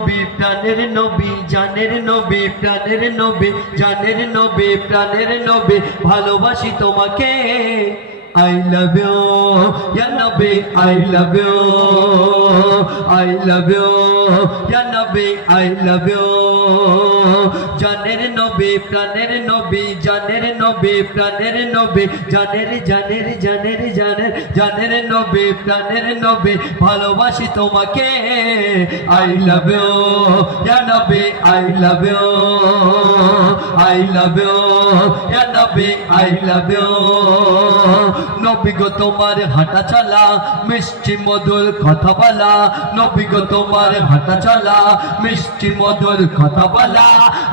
প্রাণের নবী জানের নবী প্রাণের নবী জানের নবী প্রাণের নবী ভালোবাসি তোমাকে I love you ya nabi I love you I love you ya nabi I love you জানের নবী প্রাণের নবী জানের নবী প্রাণের নবী জানের জানের জানের জানের জানের নবী প্রাণের নবী ভালোবাসি তোমাকে I love you ya nabi I love you I love you ya nabi I love you নবী গো তোমার হাঁটা চলা মিষ্টি মধুর কথা বলা নবী গো তোমার হাঁটা চলা মিষ্টি মধুর কথা বলা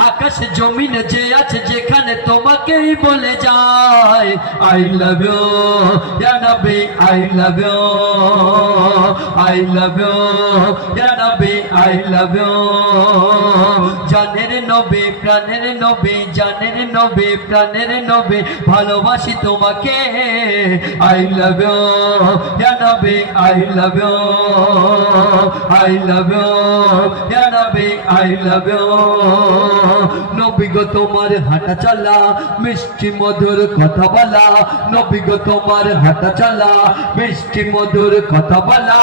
আকাশ জমিনে যে আছে যেখানে তোমাকেই বলে যায় I love you ya nabi I love you I love you ya nabi I love you জানের নবী প্রাণের নবী জানের নবী প্রাণের নবী ভালোবাসি তোমাকে I love you ya nabi I love you I love you ya nabi I love you নবী গো তোমার হাঁটা চলা মিষ্টি মধুর কথা বলা নবী গো তোমার হাঁটা চলা মিষ্টি মধুর কথা বলা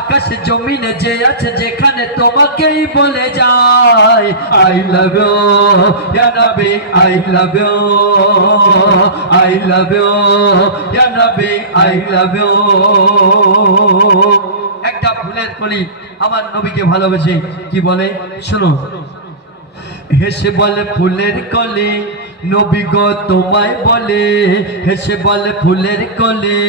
আকাশ জমিনে যে আছে যেখানে তোমাকেই বলে যায় I love you ya nabi I love you I love you ya nabi I love you একটা ফুলের কলি আমার নবীকে ভালোবেসে কি বলে শোনো হেসে বলে ফুলের কলি নবী গো তোমায় বলে হেসে বলে ফুলের কলি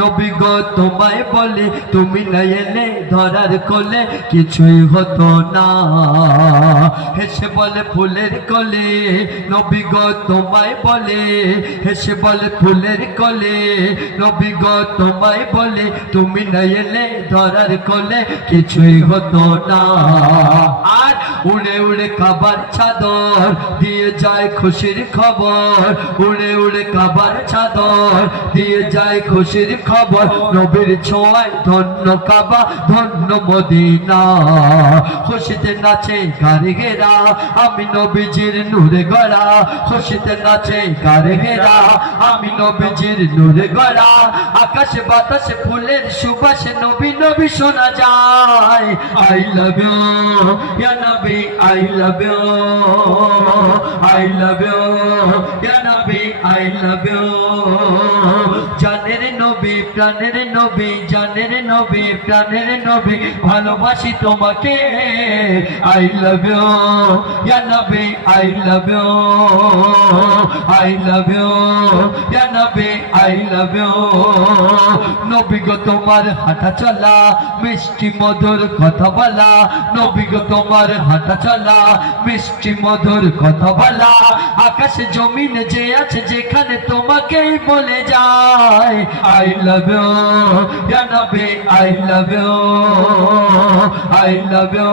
নবী গো তোমায় বলে তুমি না এলে ধরার কোলে কিছুই হতো না হেসে বলে ফুলের কলি নবী গো তোমায় বলে হেসে বলে ফুলের কলি নবী গো তোমায় বলে তুমি না এলে ধরার কোলে কিছুই হতো না আর উড়ে উড়ে খাবার চাদর দিয়ে যায় খুশির খবর উড়ে উড়ে খাবার চাদর দিয়ে যায় খুশির খবর নবীর ছোঁয়ায় ধন্য কাবা ধন্য মদিনা খুশিতে নাচে কারিগেরা আমি নবীজির নূরে গড়া খুশিতে নাচে কারিগেরা আমি নবীজির নূরে গড়া আকাশে বাতাসে ফুলের সুবাসে নবী নবী শোনা যায় I love you ya nabi I love you I love you ya nabi I love you জানের নবী প্রাণের নবী জানের নবী প্রাণের নবী ভালোবাসি তোমাকে I love you ya nabi I love you I love you ya nabi I love you নবী গো তোমার হাঁটা চলা মিষ্টি মধুর কথা বলা নবী গো তোমার হাঁটা চলা মিষ্টি মধুর কথা বলা আকাশ জমিনে যে আছে যেখানে তোমাকেই বলে যায় I love you ya nabi I love you I love you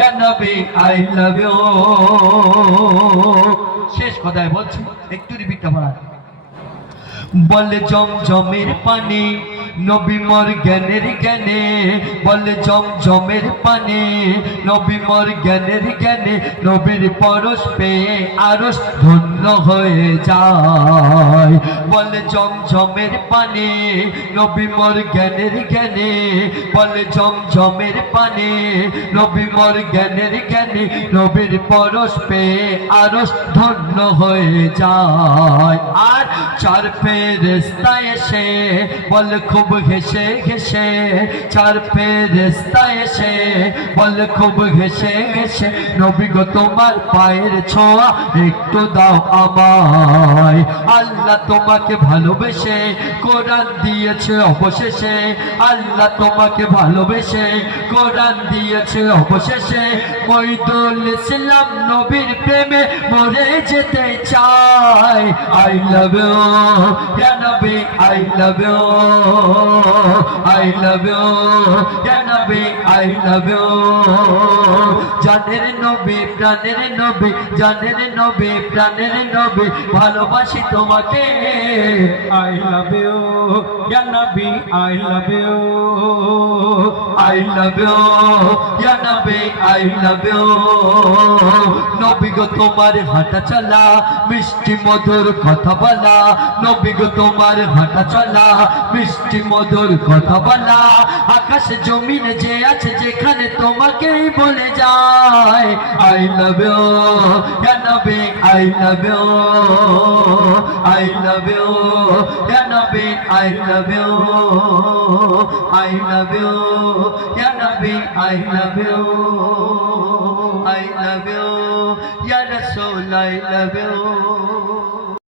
ya nabi I love you শেষ কথায় বলছি একটু রিপিটটা পড়া বলে জমজমের পানি নবী মোর জ্ঞানের জ্ঞানে বলে জমজমের পানি নবী মোর জ্ঞানের জ্ঞানে নবীর পরশ পেয়ে আরশ ধন্য হয়ে যায় বলে জমজমের পানি নবী মোর জ্ঞানের জ্ঞানে বলে জমজমের পানি নবী মোর জ্ঞানের জ্ঞানে নবীর পরশ পেয়ে আরশ ধন্য হয়ে যায় আর চার ফেরেশতা এসে বলে খুব ঘেসে ঘেসে চার ফেরেশতা এসে বলে খুব ঘেসে ঘেসে নবী গো তোমার পায়ের ছোঁয়া একটু দাও আমায় আল্লাহ তোমাকে ভালোবেসে কোরআন দিয়েছে অবশেষে আল্লাহ তোমাকে ভালোবেসে কোরআন দিয়েছে অবশেষে মঈদুল ইসলাম নবীর প্রেমে মরে যেতে চাই I love you ya nabi I love you I love you ya nabi I love you জানের নবী প্রাণের নবী জানের নবী প্রাণের নবী ভালোবাসি তোমাকে I love you, Ya Nabi, I love you. I love you ya nabi I love you নবী গো তোমার হাঁটা চলা মিষ্টি মধুর কথা বলা নবী গো তোমার হাঁটা চলা মিষ্টি মধুর কথা বলা আকাশ জমিনে যে আছে যেখানে তোমাকেই বলে যায় I love you ya nabi I love you I love you ya nabi I love you I love you ya nabi I love you I love you ya rasul I love you